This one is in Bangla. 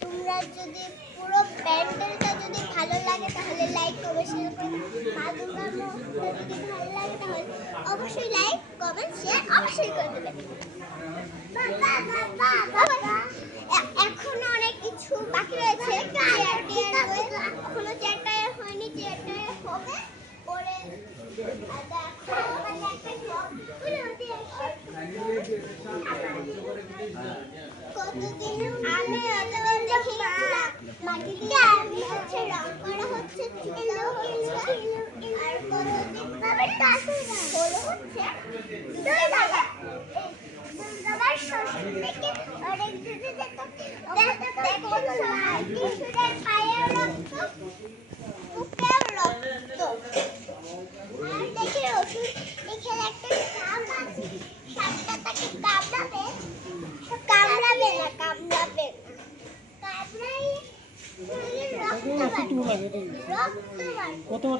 তোমরা যদি পুরো প্যান্ডেলটা যদি ভালো লাগে তাহলে লাইক কমেন্ট শেয়ার করবে। মা দুর্গার মুখটা যদি ভালো লাগে তাহলে অবশ্যই লাইক কমেন্ট শেয়ার অবশ্যই করে দেবে। এখনো অনেক কিছু বাকি রয়েছে, এখনো চেয়ারটা হয়নি, চেয়ারটা হবে পরে। কতদিন আমি মাটি দিয়ে আমি হচ্ছে রং করা হচ্ছে, আর কতদিন হলো হচ্ছে অনেক দিদি পায়ের রক্ত, বুকের রক্ত। আর দেখি ওষুধ এখানে একটা সাপ আছে, সাপটা তাকে কামড়াবে, কামড়াবে না, কামড়াবে কামড়াই রক্ত বাড়বে, রক্ত বাড়বে। কতবার